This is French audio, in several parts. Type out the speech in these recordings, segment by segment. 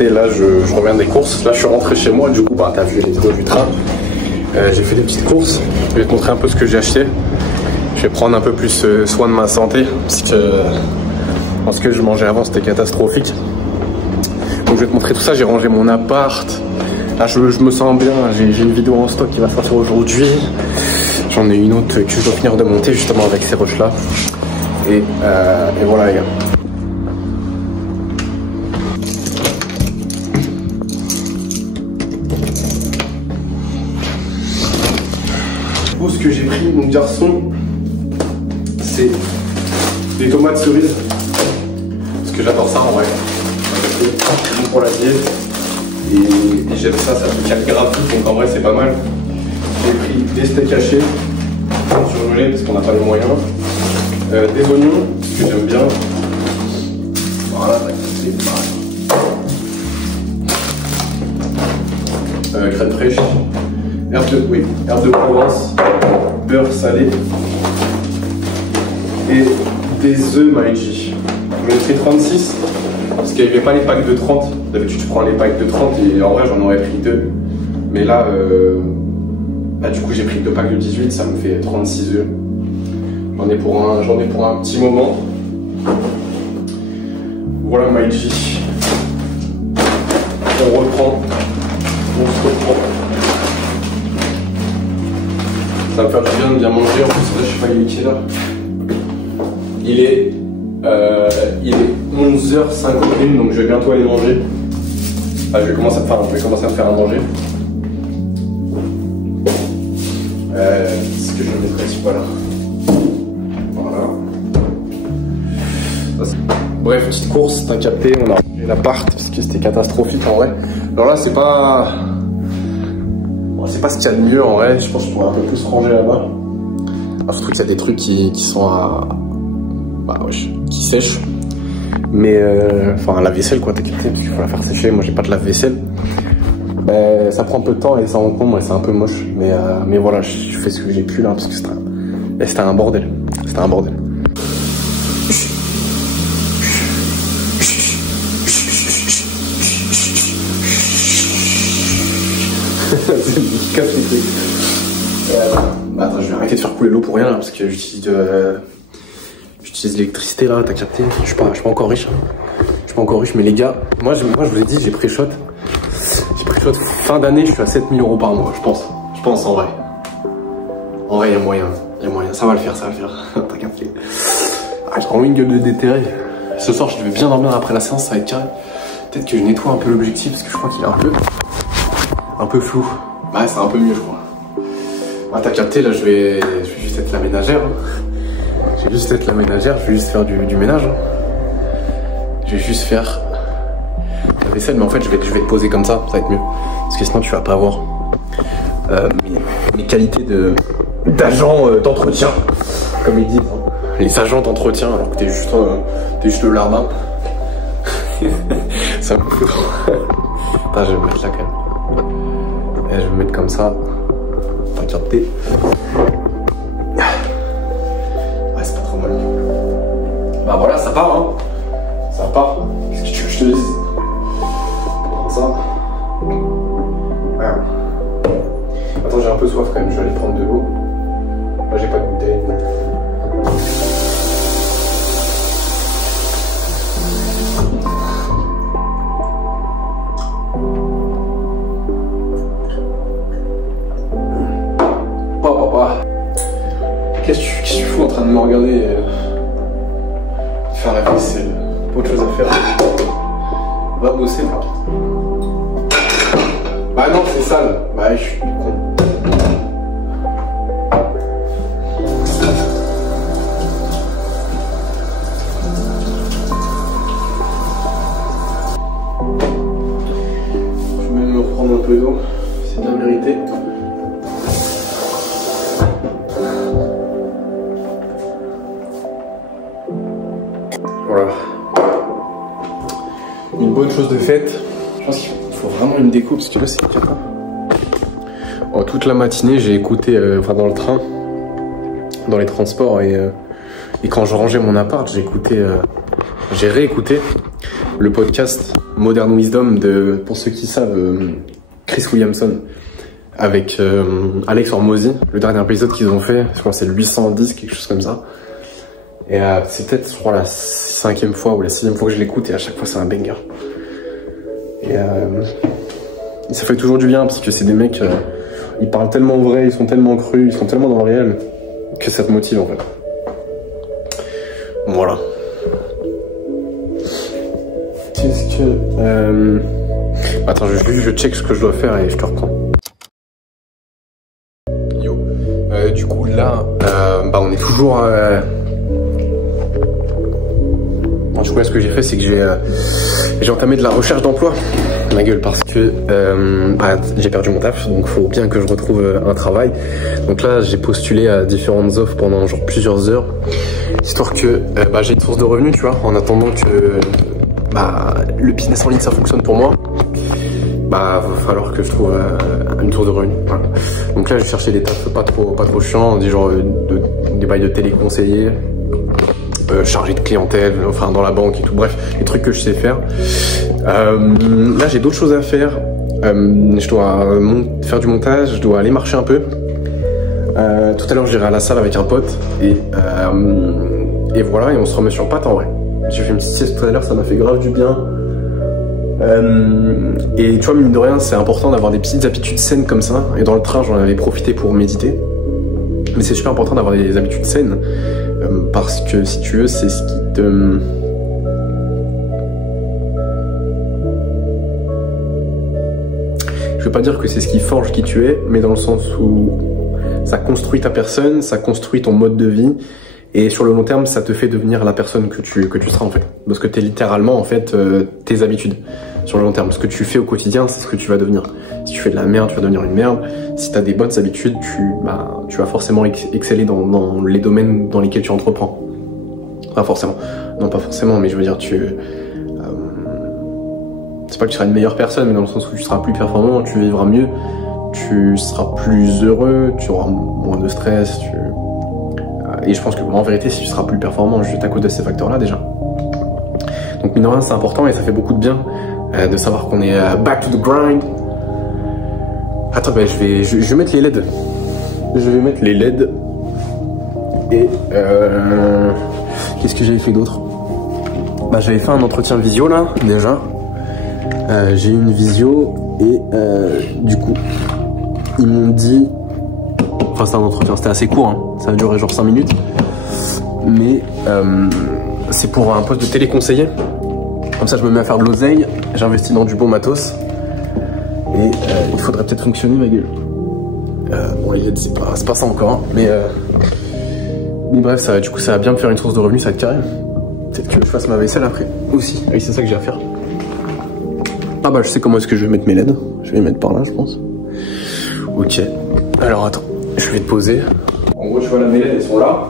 capté, là je reviens des courses. Là je suis rentré chez moi, du coup bah t'as vu les vidéos du train. J'ai fait des petites courses. Je vais te montrer un peu ce que j'ai acheté. Je vais prendre un peu plus soin de ma santé parce que ce que je mangeais avant c'était catastrophique. Donc je vais te montrer tout ça. J'ai rangé mon appart. Là je me sens bien. J'ai une vidéo en stock qui va sortir aujourd'hui. J'en ai une autre que je dois finir de monter justement avec ces roches là. Et voilà les gars. Ce que j'ai pris, mon garçon, c'est des tomates cerises. Parce que j'adore ça en vrai. C'est bon pour la diète. Et j'aime ça, ça fait 4 grammes, donc en vrai c'est pas mal. J'ai pris des steaks hachés, surgelés parce qu'on n'a pas les moyens. Des oignons, que j'aime bien. Voilà, crème fraîche. Herbe de Provence, beurre salé et des œufs Maïji. J'en ai pris 36 parce qu'il n'y avait pas les packs de 30. D'habitude tu prends les packs de 30 et en vrai j'en aurais pris 2. Mais là, du coup j'ai pris 2 packs de 18, ça me fait 36 œufs. J'en ai pour un petit moment. Voilà Maïji. On se reprend. Ça va me faire du bien de bien manger. En plus, là, je sais pas, il est quelle heure. Il est 11h51, donc je vais bientôt aller manger. Enfin, je vais commencer à me faire à manger. Ce que je vais mettre ici, voilà. Bref, petite course, t'as capté, on a rangé l'appart parce que c'était catastrophique en vrai. Alors là, c'est pas ce qu'il y a de mieux en vrai, je pense que je pourrais un peu plus ranger là-bas. Surtout qu'il y a des trucs qui sont qui sèchent. Mais enfin la vaisselle quoi, t'as capté, parce qu'il faut la faire sécher, moi j'ai pas de lave-vaisselle. Ça prend un peu de temps et ça encombre et c'est un peu moche. Mais voilà, je fais ce que j'ai pu là parce que c'était un bordel. C'était un bordel. Attends, je vais arrêter de faire couler l'eau pour rien là, parce que j'utilise l'électricité là, t'as capté. Je suis pas encore riche. Je suis pas encore riche, mais les gars, moi je vous ai dit, j'ai pré-shot. Fin d'année, je suis à 7000 € par mois, je pense en vrai. En vrai, il y a moyen. Ça va le faire. T'as capté. J'ai vraiment une gueule de déterré. Ce soir, je vais bien dormir après la séance, ça va être carré. Peut-être que je nettoie un peu l'objectif, parce que je crois qu'il est un peu flou. Ouais, c'est un peu mieux, je crois. Ah, t'as capté, là, je vais juste être la ménagère. Je vais juste faire du ménage. Je vais juste faire la vaisselle, mais en fait, je vais te poser comme ça va être mieux. Parce que sinon, tu vas pas avoir mes qualités d'agent d'entretien, comme ils disent. Les agents d'entretien, alors que t'es juste le larbin. Ça me fout trop. Attends, je vais me mettre là quand même. Et je vais me mettre comme ça. T'as capté. Ouais, c'est pas trop mal. Bah voilà, ça part hein. Ça part. Qu'est-ce que tu veux que je te dise? Comme ça. Voilà. Attends, j'ai un peu soif quand même, je vais aller prendre de l'eau. Là, j'ai pas de bouteille. Qu'est-ce que tu fous en train de me regarder faire la vaisselle? Pas autre chose à faire. Va bosser là. Bah non, c'est sale. Bah je suis con. Je vais même me reprendre un peu d'eau. C'est bien mérité. Voilà. Une bonne chose de faite. Je pense qu'il faut vraiment une déco parce que là c'est capable. Oh, toute la matinée j'ai écouté, dans le train, dans les transports et quand je rangeais mon appart, j'ai réécouté le podcast Modern Wisdom de, pour ceux qui savent, Chris Williamson avec Alex Hormozy, le dernier épisode qu'ils ont fait, je crois que c'est le 810, quelque chose comme ça. Et c'est peut-être, je crois, la 5e fois ou la 6e fois que je l'écoute et à chaque fois c'est un banger. Et ça fait toujours du bien parce que c'est des mecs, ils parlent tellement vrai, ils sont tellement crus, ils sont tellement dans le réel que ça te motive en fait. Voilà. Qu'est-ce que... Attends, je check ce que je dois faire et je te reprends. Yo. Du coup là, bah on est toujours... Du coup, ce que j'ai fait, c'est que j'ai entamé de la recherche d'emploi, ma gueule, parce que j'ai perdu mon taf, donc faut bien que je retrouve un travail. Donc là, j'ai postulé à différentes offres pendant genre plusieurs heures, histoire que j'ai une source de revenus, tu vois, en attendant que le business en ligne ça fonctionne pour moi. Va falloir que je trouve une source de revenus. Voilà. Donc là, je cherchais des tafs pas trop chiants, des genre des bails de téléconseiller. Chargé de clientèle, enfin dans la banque et tout, bref, les trucs que je sais faire. Là j'ai d'autres choses à faire. Je dois faire du montage, je dois aller marcher un peu. Tout à l'heure j'irai à la salle avec un pote et voilà, et on se remet sur pattes en vrai. J'ai fait une petite sieste tout à l'heure, ça m'a fait grave du bien. Et tu vois, mine de rien, c'est important d'avoir des petites habitudes saines comme ça. Et dans le train, j'en avais profité pour méditer. Mais c'est super important d'avoir des habitudes saines. Parce que si tu veux, c'est ce qui te... Je veux pas dire que c'est ce qui forge qui tu es, mais dans le sens où ça construit ta personne, ça construit ton mode de vie, et sur le long terme, ça te fait devenir la personne que tu seras en fait. Parce que t'es littéralement en fait tes habitudes sur le long terme. Ce que tu fais au quotidien, c'est ce que tu vas devenir. Si tu fais de la merde, tu vas devenir une merde. Si t'as des bonnes habitudes, tu vas forcément exceller dans les domaines dans lesquels tu entreprends. Pas forcément. Non, pas forcément, mais je veux dire, c'est pas que tu seras une meilleure personne, mais dans le sens où tu seras plus performant, tu vivras mieux, tu seras plus heureux, tu auras moins de stress, et je pense que en vérité, si tu seras plus performant juste à cause de ces facteurs-là déjà. Donc mine de rien, c'est important et ça fait beaucoup de bien de savoir qu'on est back to the grind. Attends, je vais mettre les LED. Je vais mettre les LED. Et qu'est-ce que j'avais fait d'autre? J'avais fait un entretien visio là, déjà. J'ai eu une visio et du coup, ils m'ont dit... Enfin, c'était un entretien, c'était assez court, hein. Ça a duré genre 5 minutes. Mais c'est pour un poste de téléconseiller. Comme ça, je me mets à faire de l'oseille, j'investis dans du bon matos. Et il faudrait peut-être fonctionner, ma gueule. Bon, les LED, c'est pas ça encore, hein. Mais bref, du coup, ça va bien me faire une source de revenus, ça va être carré. Peut-être que je fasse ma vaisselle après aussi. Oui, c'est ça que j'ai à faire. Je sais comment est-ce que je vais mettre mes LED. Je vais les mettre par là, je pense. Ok. Alors, attends. Je vais te poser. En gros, tu vois, là, mes LED, elles sont là.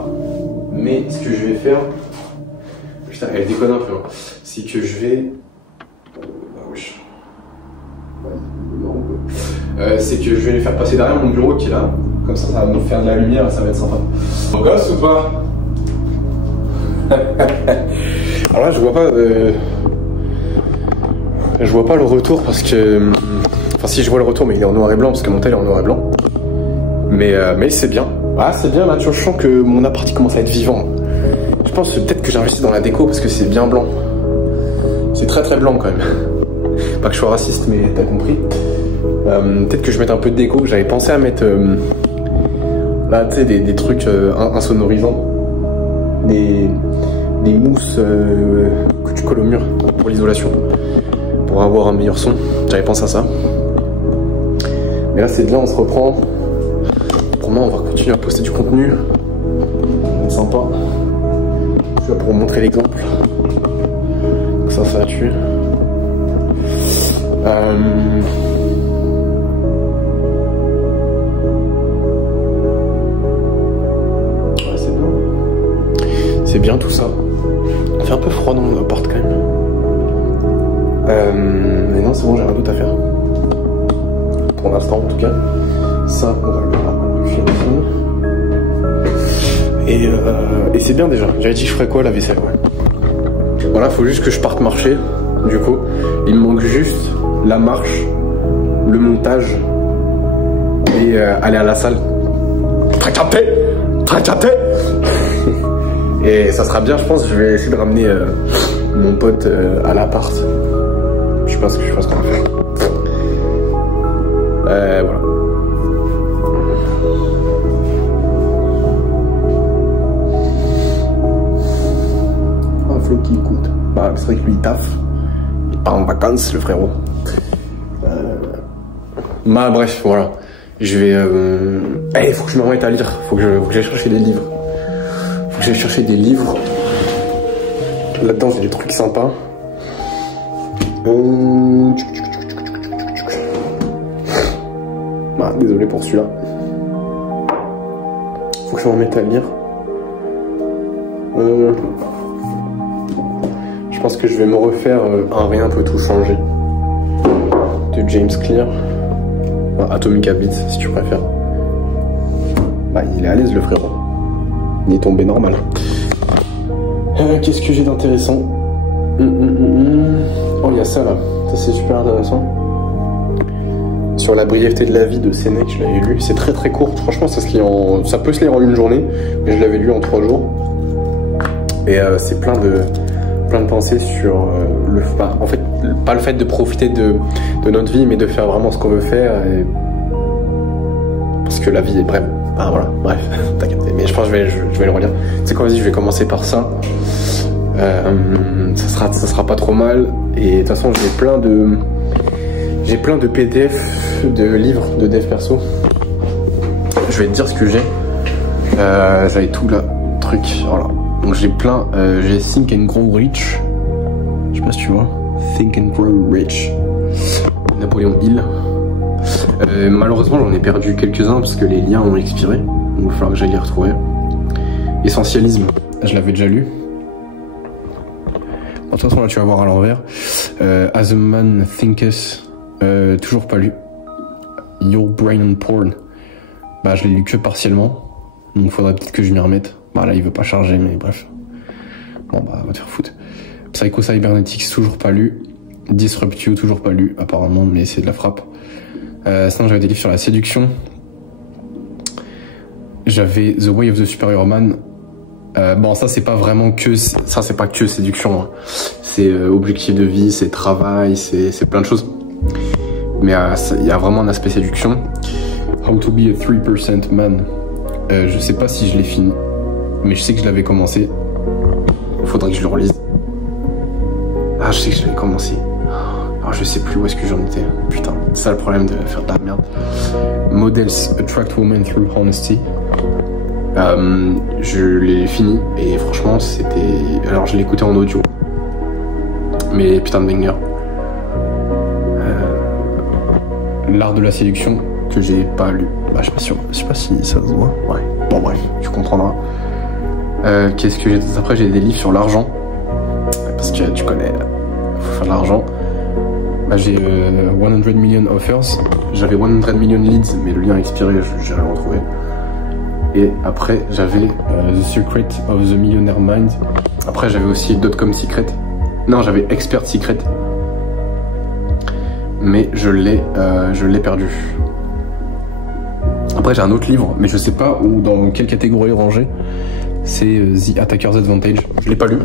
Mais ce que je vais faire... Putain, elle déconne un peu. Hein. C'est que je vais... c'est que je vais les faire passer derrière mon bureau qui est là. Comme ça, ça va me faire de la lumière et ça va être sympa. On gosse ou pas? Alors là, je vois pas le retour parce que... Enfin, si je vois le retour, mais il est en noir et blanc parce que mon tel est en noir et blanc. Mais c'est bien. Ah, c'est bien là, tu vois, je sens que mon appart il commence à être vivant. Je pense peut-être que j'ai investi dans la déco parce que c'est bien blanc. C'est très très blanc quand même. Pas que je sois raciste, mais t'as compris. Peut-être que je mette un peu de déco. J'avais pensé à mettre là, tu sais, des trucs insonorisants. Des mousses que tu colles au mur pour l'isolation. Pour avoir un meilleur son. J'avais pensé à ça. Mais là, c'est de là, on se reprend. Pour moi, on va continuer à poster du contenu. Ça va être sympa. Je suis là pour vous montrer l'exemple. Donc ça va tuer. Ouais, c'est bien. C'est bien tout ça. Il fait un peu froid dans mon appart quand même. Mais non, c'est bon, j'ai rien d'autre à faire. Pour l'instant, en tout cas. Ça, on va le faire ici. Et c'est bien déjà. J'avais dit que je ferais quoi, la vaisselle, ouais. Voilà, faut juste que je parte marcher. du coup. Il me manque juste la marche, le montage et aller à la salle. Très capté. Et ça sera bien, je pense. Je vais essayer de ramener mon pote à l'appart. Je sais pas ce qu'on va faire. Voilà. Un Flo qui écoute. Bah, c'est vrai que lui il taffe. Il part en vacances, le frérot. Bah, bref, voilà. Je vais. Il faut que je me remette à lire. Faut que j'aille chercher des livres. Faut que j'aille chercher des livres. Là-dedans, j'ai des trucs sympas. Bah, désolé pour celui-là. Faut que je me remette à lire. Je pense que je vais me refaire Un rien peut tout changer de James Clear. Enfin, Atomic Habits si tu préfères. Bah, il est à l'aise le frérot. Il est tombé normal. Qu'est-ce que j'ai d'intéressant? Oh, il y a ça là. Ça c'est super intéressant. Sur la brièveté de la vie de Sénèque, je l'avais lu. C'est très très court. Franchement, ça peut se lire en une journée, mais je l'avais lu en 3 jours. Et c'est plein de pensées sur en fait, pas le fait de profiter de notre vie, mais de faire vraiment ce qu'on veut faire. Parce que la vie est brève. Ah voilà, bref, t'as capté. Mais je pense que je vais le relire. Tu sais quoi, vas-y, je vais commencer par ça. Ça sera pas trop mal. Et de toute façon, j'ai plein de PDF, de livres de dev perso. Je vais te dire ce que j'ai. J'avais tout là, truc. Voilà. Donc j'ai plein. J'ai Think and Grow Rich. Je sais pas si tu vois. Think and Grow Rich. Napoléon Hill. Malheureusement, j'en ai perdu quelques-uns parce que les liens ont expiré. Donc il va falloir que j'aille les retrouver. Essentialisme. Je l'avais déjà lu. De toute façon, là, tu vas voir à l'envers. As a Man Thinketh. Toujours pas lu. Your Brain and Porn. Bah, je l'ai lu que partiellement. Donc, faudrait peut-être que je m'y remette. Bah, là, il veut pas charger, mais bref. Bon, bah, va te faire foutre. Psycho Cybernetics, toujours pas lu. Disrupt You, toujours pas lu, apparemment, mais c'est de la frappe. Sinon, j'avais des livres sur la séduction. J'avais The Way of the Superior Man. Bon, ça, c'est pas vraiment que... Ça, c'est pas que séduction. Hein. C'est objectif de vie, c'est travail, c'est plein de choses. Mais il y a vraiment un aspect séduction. How to be a 3% man. Je sais pas si je l'ai fini, mais je sais que je l'avais commencé. Faudrait que je le relise. Ah, je sais que je l'avais commencé. Alors je sais plus où est-ce que j'en étais. Putain, c'est ça le problème de faire de la merde. Models Attract Women Through Honesty. Je l'ai fini et franchement c'était... Alors je l'ai écouté en audio. Mais putain de banger. L'art de la séduction que j'ai pas lu. Bah, je sais pas si ça se voit. Ouais. Bon bref, tu comprendras. Qu'est-ce que j'ai après? J'ai des livres sur l'argent parce que tu connais, faut faire de l'argent. Bah, j'ai 100 million offers. J'avais 100 million leads, mais le lien a expiré, j'ai rien retrouvé. Et après j'avais The Secret of the Millionaire Mind. Après j'avais aussi .com Secret. Non, j'avais Expert Secret. Mais je l'ai perdu. Après j'ai un autre livre, mais je sais pas où, dans quelle catégorie ranger. C'est The Attacker's Advantage. Je l'ai pas lu,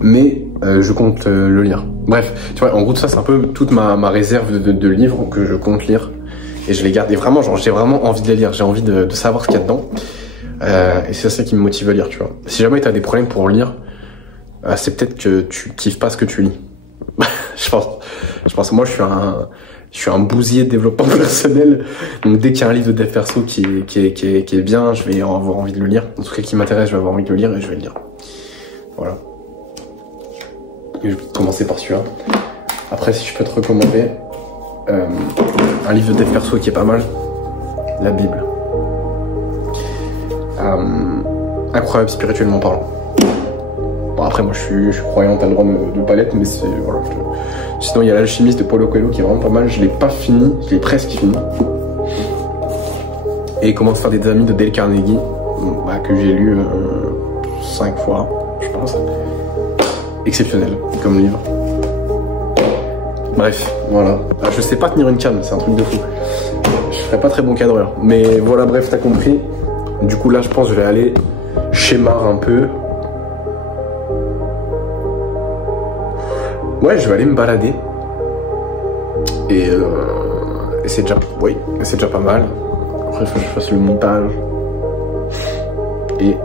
mais je compte le lire. Bref, tu vois, en gros ça c'est un peu toute ma réserve de livres que je compte lire. Et je les garde. Et vraiment, genre, j'ai vraiment envie de les lire. J'ai envie de savoir ce qu'il y a dedans. Et c'est ça qui me motive à lire, tu vois. Si jamais t'as des problèmes pour lire, c'est peut-être que tu kiffes pas ce que tu lis. Je pense, moi, je suis un bousier de développement personnel. Donc, dès qu'il y a un livre de dev perso qui est bien, je vais avoir envie de le lire. En tout cas, qui m'intéresse, je vais avoir envie de le lire et je vais le lire. Voilà. Et je vais commencer par celui-là. Après, si je peux te recommander, un livre de dev perso qui est pas mal, la Bible. Incroyable spirituellement parlant. Bon, après moi je suis croyant, t'as le droit de pas l'être, mais c'est voilà. Sinon il y a l'Alchimiste de Paulo Coelho qui est vraiment pas mal. Je l'ai pas fini, je l'ai presque fini. Et Comment se faire des amis de Dale Carnegie, que j'ai lu 5 fois, je pense. Exceptionnel comme livre. Bref, voilà. Je sais pas tenir une cam, c'est un truc de fou. Je serais pas très bon cadreur. Mais voilà, bref, t'as compris. Du coup, là, je pense que je vais aller schémar un peu. Ouais, je vais aller me balader. Et c'est déjà... Oui, c'est déjà pas mal. Après, il faut que je fasse le montage. Et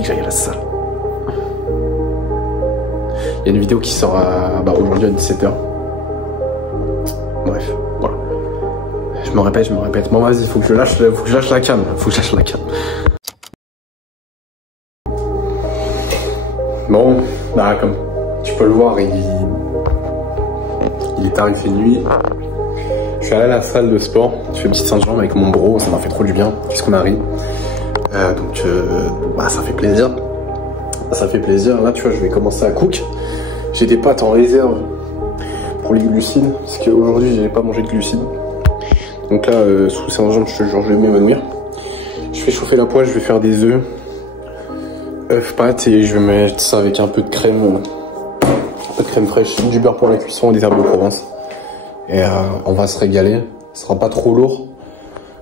que j'aille à la salle. Il y a une vidéo qui sort aujourd'hui à 17h. Bref, voilà. Je me répète. Bon, vas-y, faut que je lâche la cam. Bon, bah, comme tu peux le voir, il est tard, il fait nuit. Je suis allé à la salle de sport. Je fais une petite séance de jambes avec mon bro. Ça m'a fait trop du bien, puisqu'on a ri. Donc, ça fait plaisir. Là, tu vois, je vais commencer à cook. J'ai des pâtes en réserve pour les glucides, parce qu'aujourd'hui, j'ai pas mangé de glucides. Donc là, sous séance de jambes, je vais m'évanouir. Je fais chauffer la poêle, je vais faire des œufs, pâtes, et je vais mettre ça avec un peu de crème fraîche, du beurre pour la cuisson et des herbes de Provence. Et on va se régaler. Ce sera pas trop lourd.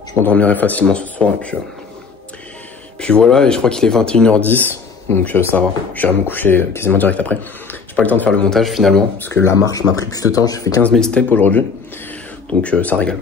Je m'endormirai facilement ce soir, et puis voilà, et je crois qu'il est 21h10, donc ça va. J'irai me coucher quasiment direct après. J'ai pas le temps de faire le montage finalement, parce que la marche m'a pris plus de temps. J'ai fait 15 000 steps aujourd'hui, donc ça régale.